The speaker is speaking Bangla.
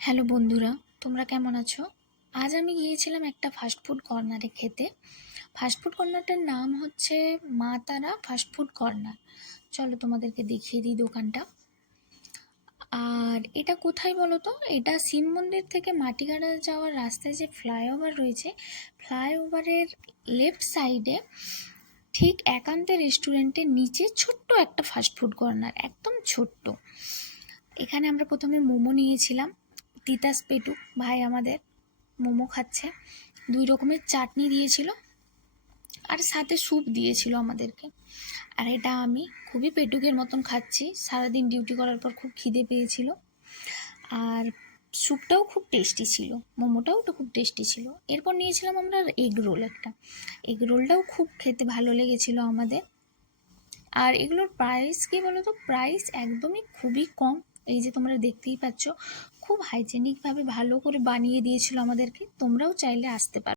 হ্যালো বন্ধুরা, তোমরা কেমন আছো? আজ আমি গিয়েছিলাম একটা ফাস্টফুড কর্নারে খেতে। ফাস্টফুড কর্নারটার নাম হচ্ছে মা তারা ফাস্টফুড কর্নার। চলো তোমাদেরকে দেখিয়ে দিই দোকানটা। আর এটা কোথায় বলো তো? এটা শিব মন্দির থেকে মাটিগাড়া যাওয়ার রাস্তায় যে ফ্লাইওভার রয়েছে, ফ্লাইওভারের লেফট সাইডে ঠিক একান্তে রেস্টুরেন্টের নিচে ছোট্ট একটা ফাস্টফুড কর্নার, একদম ছোট্ট। এখানে আমরা প্রথমে মোমো নিয়েছিলাম। তিতাস পেটু ভাই আমাদের মোমো খাচ্ছে। 2 রকমের চাটনি দিয়েছিল আর সাথে স্যুপ দিয়েছিল আমাদেরকে। আর এটা আমি খুবই পেটুকের মতন খাচ্ছি, সারাদিন ডিউটি করার পর খুব খিদে পেয়েছিল। আর স্যুপটাও খুব টেস্টি ছিল, মোমোটাও তো খুব টেস্টি ছিল। এরপর নিয়েছিলাম আমরা এগ রোল একটা। এগ রোলটাও খুব খেতে ভালো লেগেছিল আমাদের। আর এগুলোর প্রাইস কি বলো তো? প্রাইস একদমই খুবই কম। এই যে তোমরা দেখতেই পাচ্ছ, খুব হাইজেনিকভাবে ভালো করে বানিয়ে দিয়েছিল আমাদেরকে। তোমরাও চাইলে আসতে পারো।